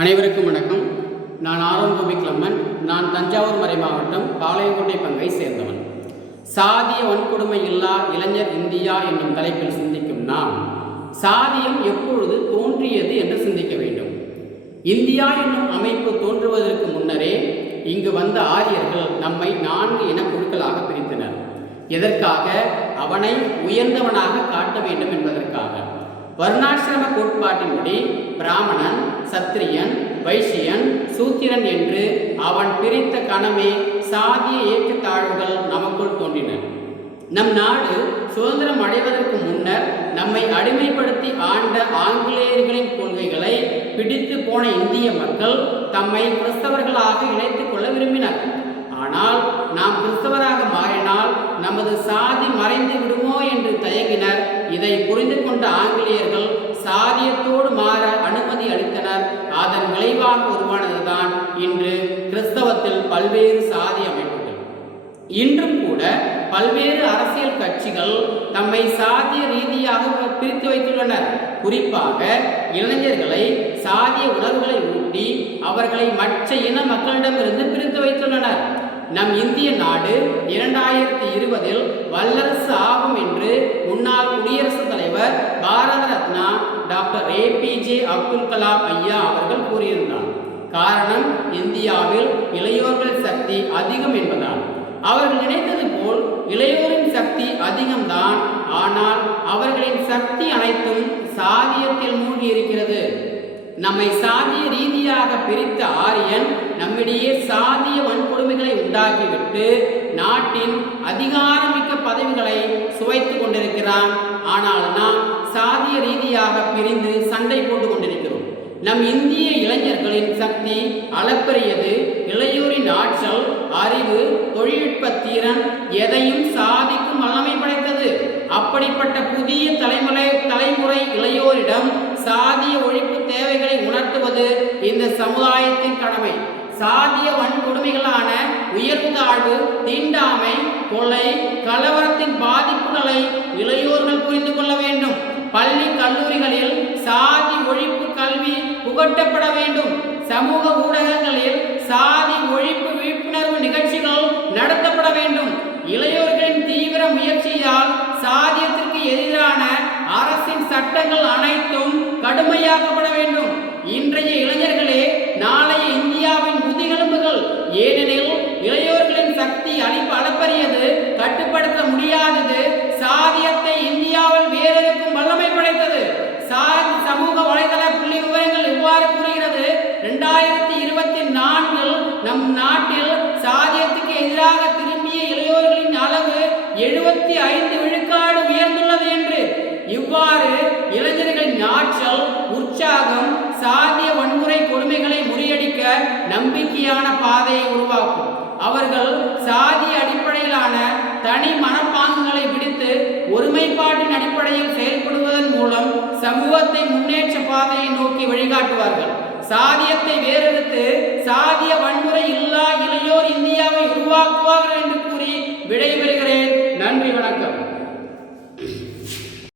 அனைவருக்கும் வணக்கம். நான் ஆரோன் கோபிக்லம்மன். நான் தஞ்சாவூர் மறை மாவட்டம் பாளையங்கோட்டை பங்கை சேர்ந்தவன். சாதிய வன்கொடுமை இல்லா இளைஞர் இந்தியா என்னும் தலைப்பில் சிந்திக்கும் நாம் சாதியம் எப்பொழுது தோன்றியது என்று சிந்திக்க வேண்டும். இந்தியா என்னும் அமைப்பு தோன்றுவதற்கு முன்னரே இங்கு வந்த ஆரியர்கள் நம்மை 4 இனக்குழுக்களாக பிரித்தனர். எதற்காக? அவனை உயர்ந்தவனாக காட்ட வேண்டும் என்பதற்காக. வர்ணாசிரம கோட்பாட்டின்படி பிராமணன், சத்திரியன், வைசியன், சூத்திரன் என்று அவன் பிரித்த கணமே சாதிய ஏற்றத்தாழ்வுகள் நமக்குள் தோன்றின. நம் நாடு சுதந்திரம் அடைவதற்கு முன்னர் நம்மை அடிமைப்படுத்தி ஆண்ட ஆங்கிலேயர்களின் கொள்கைகளை பிடித்து போன இந்திய மக்கள் தம்மை கிறிஸ்தவர்களாக இணைத்துக் கொள்ள விரும்பினர். ஆனால் நாம் கிறிஸ்தவராக மாறினால் நமது சாதி மறைந்து விடுமோ என்று தயங்கினர். இதை புரிந்து கொண்ட ஆங்கிலேயர்கள் சாதியத்தோடு மாற அனுமதி அளித்தனர். அதன் விளைவாக உருவானதுதான் இன்று கிறிஸ்தவத்தில் பல்வேறு சாதி அமைப்புகள். இன்றும் கூட பல்வேறு அரசியல் கட்சிகள் தம்மை சாதிய ரீதியாக பிரித்து வைத்துள்ளனர். குறிப்பாக இளைஞர்களை சாதிய உணர்வுகளை ஊட்டி அவர்களை மற்ற இன மக்களிடமிருந்து பிரித்து வைத்துள்ளனர். நம் இந்திய நாடு 2020 வல்லரசு ஆகும் என்று முன்னாள் குடியரசுத் தலைவர் பாரத ரத்னா டாக்டர் APJ அப்துல் கலாம் ஐயா அவர்கள் கூறியிருந்தார். காரணம், இந்தியாவில் இளையோர்கள் சக்தி அதிகம் என்பதால். அவர்கள் நினைத்தது போல் இளையோரின் சக்தி அதிகம்தான். ஆனால் அவர்களின் சக்தி அனைத்தும் சாதியத்தில் மூழ்கி இருக்கிறது. நம்மை சாதிய ரீதியாக பிரித்த ஆரியன் நம்மிடையே சாதிய வன்கொடுமைகளை உண்டாக்கிவிட்டு நாட்டின் அதிகாரமிக்க பதவிகளை சுவைத்துக் கொண்டிருக்கிறான். ஆனால் நாம் சாதிய ரீதியாக பிரிந்து சண்டை போட்டு கொண்டிருக்கிறோம். நம் இந்திய இளைஞர்களின் சக்தி அளப்பரியது. இளையோரின் ஆற்றல், அறிவு, தொழில்நுட்ப திறன் எதையும் சாதிக்கும் வல்லமை படைத்தது. அப்படிப்பட்ட புதிய தலைமுறை இளையோரிடம் சாதிய ஒழிப்பு தேவைகளை உணர்த்துவது இந்த சமுதாயத்தின் கடமை. சாதிய வன்கொடுமைகளான உயர்வு தாழ்வு, தீண்டாமை, கொலை, கலவரத்தின் பாதிப்புகளை இளையோர்கள் புரிந்து கொள்ள வேண்டும். பள்ளி கல்லூரிகளில் சாதி ஒழிப்பு கல்வி புகட்டப்பட வேண்டும். சமூக ஊடகங்களில் சாதி ஒழிப்பு விழிப்புணர்வு நிகழ்ச்சிகள் நடத்தப்பட வேண்டும். இளையோர்களின் தீவிர முயற்சியால் சாதியத்திற்கு எதிரான அரசின் சட்டங்கள் அனைத்தும் கடுமையாக்கப்பட வேண்டும். இன்றைய இளைஞர்களே நாளைய இந்தியாவின் முதுகெலும்புகள். ஏனெனில் இளையோர்களின் சக்தி அளப்பரியது, கட்டுப்படுத்த முடியாதது. சாதியத்தை இந்தியாவில் வேறெடுக்கும் வல்லமை படைத்தது. சமூக வலைதள புள்ளி விவரங்கள் இவ்வாறு கூறுகிறது. 2024 நம் நாட்டில் சாதியத்துக்கு எதிராக திரும்பிய இளையோர்களின் அளவு 75 விழுக்காடு உயர்ந்துள்ளது என்று. இவ்வாறு இளைஞர்களின் ஆற்றல், உற்சாகம் சாதிய வன்முறை கொடுமைகளை முறியடிக்க நம்பிக்கையான பாதையை உருவாக்கும். அவர்கள் சாதிய அடிப்படையிலான தனி மனப்பாங்குகளை விடுத்து ஒருமைப்பாட்டின் அடிப்படையில் செயல்படுவதன் மூலம் சமூகத்தை முன்னேற்ற பாதையை நோக்கி வழிகாட்டுவார்கள். சாதியத்தை வேறெடுத்து சாதிய வன்முறை இல்லா இளையோர் இந்தியாவை உருவாக்குவார்கள் என்று கூறி விடைபெறுகிறேன். நன்றி, வணக்கம்.